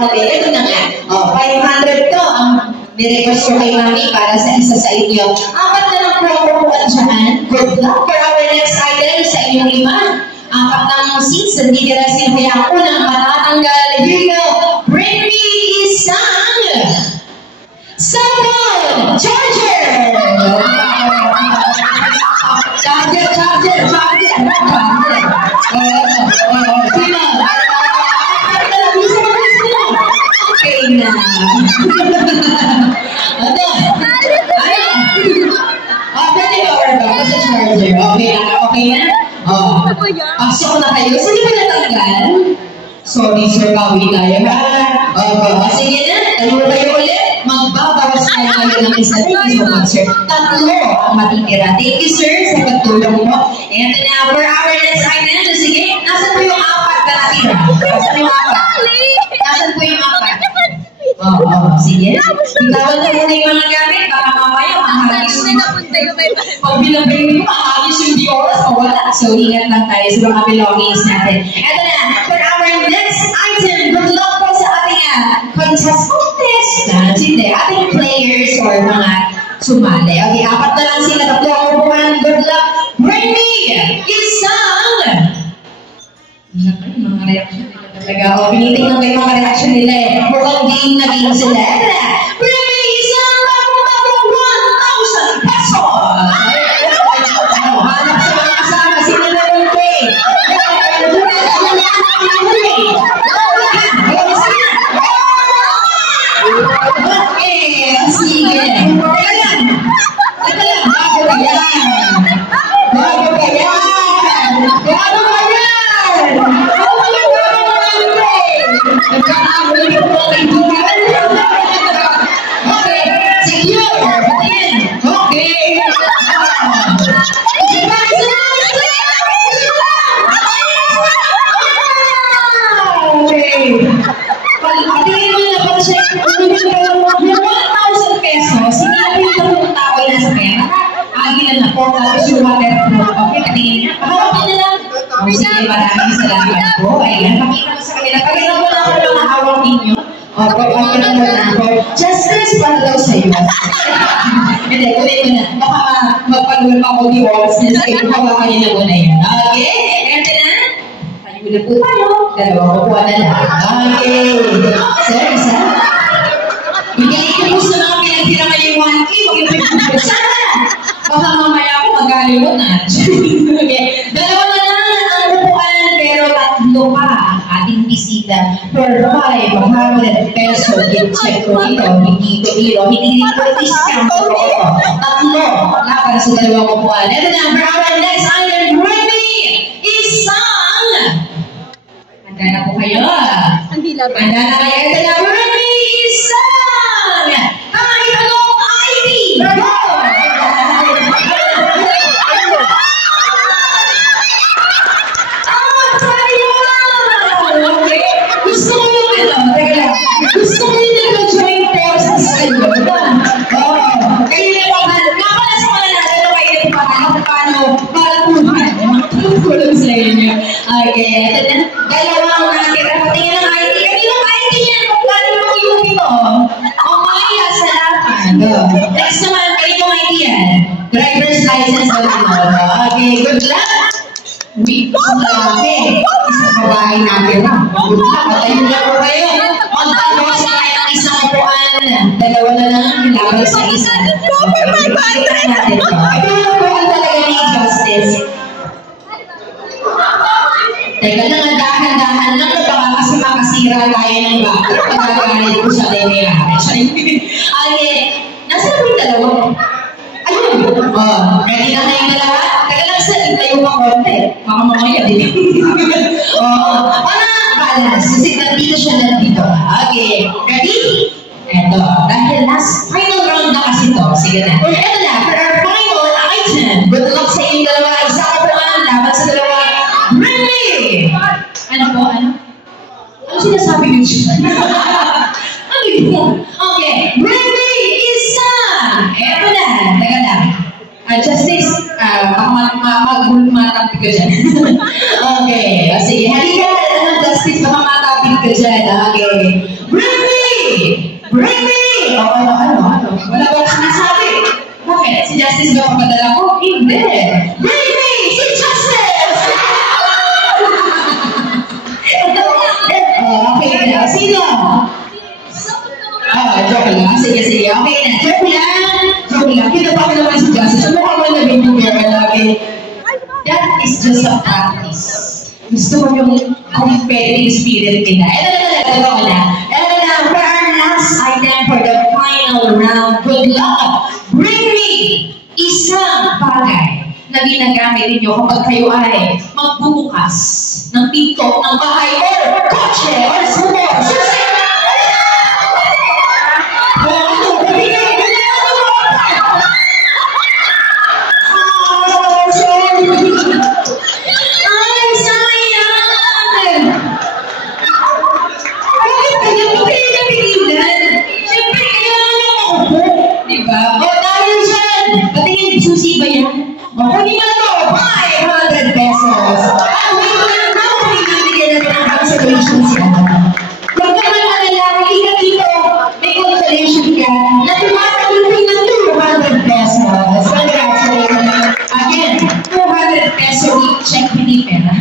Okay, ito na nga. 500 to ang nirequest ko kay Mami para sa isa sa inyo. Apat na lang promo dyan. Good luck for our next item sa inyong 5. Apat ng seats, hindi nila sinaya ko ng matatanggal. Here you go. Bring me isang cellphone charger! Charger! Sino? Okay na. Ano? Pwede ba or ba? Sa charger. Okay na? Pasok na kayo. Sige ba natanggal? Sorry sir, kawin tayo ha? Sige na. Ano kayo ulit? Magbabawas tayo kayo ng isa. Thank you so much sir. Tatlo ang matitira. Thank you sir sa pagtulong mo. And now for our next item. Sige, nasan po yung apat na natira? Nasan yung apat? Nasan po yung apat? Sige. Bitawan na muna yung mga gamit. Baka mamaya mahagis na. Pag binabing mo, mahagis yung di oras o wala. So, ingat lang tayo sa mga belongings natin. Ito na, for our next item, good luck po sa ating contestants, ating players or mga sumali. Okay, apat na lang sila. Tatlo ako po. Good luck. Bring me isang mga reaction nila talaga. Pinitignan ko yung mga reaction nila eh. Mukhang game na game sila. Ito na. Bring me isang bagong 1,000 pesos! Hanap sa mga kasama. Sino na rin ko eh? Okay, sige. Teka lang. Bago ba yan? Okay, secure. Okay. Patingin mo na pag siya yung 1,000 pesos, hindi na yung tao na sa pera. Agilan na po, tapos yung waterproof. Okay, patingin niya. Pakawapin na lang. Sige, maraming salamat po. Ayan, pakita mo sa kanila. Pakita mo na ako ng hawak ninyo. Pakita mo na ako. Justice para daw sa'yo. Hindi, kunin mo na. Baka magpalul pa ko di walls niya. Sige, hawakan nila mo na yan. Okay, ito na. Tayo na po tayo. Dalawa ko po na lang. Okay. Sir, isa. Bigay ko po sa mga pinagtiraman yung 1K. Huwag yung pinagtiraman. Baka mamaya ako magalimot na. Okay. Dalawa na lang ang upuan, pero tatlo pa ang ating bisita. Per 500 peso. Check ko dito. Hindi ko discount ko ito. Tatlo. Para sa dalawang upuan. Ito na. For our next item, ready! Isang! Handa na po kayo. Handa na kayo. Ito na. Ready! Isang! Kahit anong ID! Go! Gusto ko yung nag-join forces kayo. Kayo na naman. Kapala sa mga natin na kayo paano para pumahan. Tulong sa inyo. Okay, ito na. Dalawang nakira. Patingin ang ID. Kaninong ID yan? Paano mag-iwan ito? O Maya, salamat. Next naman, kaninong ID yan? Driver's license o ano. Okay, good luck. Week sa malaki. Isang babae natin na. Good luck. Patayin na po kayo. Magpapos na kayo ng isang upuan. Dalawa na lang laban sa isa. Pagkakita natin ito. Ito yung upuan talaga ni Justice. Teka lang, dahan-dahan lang. Baka kasi makasira tayo ng bakit. Pagkakalit ko sa Lenera. Okay. Nasaan po yung dalawa? Ayun. Ready na kayong dalawa? Teka lang sa itayo pa konti. Baka mamaya din. Para balance. Kasi nandito siya nandito. Okay. Ready? Eto. Dahil last final round na kasi to. Sige na. Eto na. For our final item. Good luck sa inyong dalawa. Isa ka po laban sa dalawa. Ready! Ano po? Ano? Ano sinasabi niyo siya? Ano yun? Okay. Ready? Isa! Eto na. Teka lang. Justice, mag-matapik ka dyan. Okay. Sige, halika. Justice, baka matapik ka ka dyan. Okay. Bring me! Bring me! Ano? Wala ba sinasabi? Bakit? Si Justice ba papadala ko? Hindi. Bring me! Si Justice! Okay na. Sino? Joke lang. Sige. Okay na. Joke lang. Kita pa ko naman si Justice. Ano ka man naging pumera lagi? That is just a practice. Gusto mo yung competitive spirit nila. Ito na. For our last item for the final round. Good luck. Bring me isang bagay na ginagamit ninyo kapag kayo ay magbubukas ng pinto ng bahay or kotse or motor. Susi ba yan? Kunin mo na to, 500 pesos. At wait lang daw, pinibigyan natin ang consolation siya. Huwag ka man alala, hindi ka dito, may consolation ka, na tumatagulpin ng 200 pesos. Congratulations. Again, 200 pesos check, hindi pera.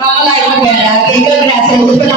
Makalay mo pera. Okay, congratulations.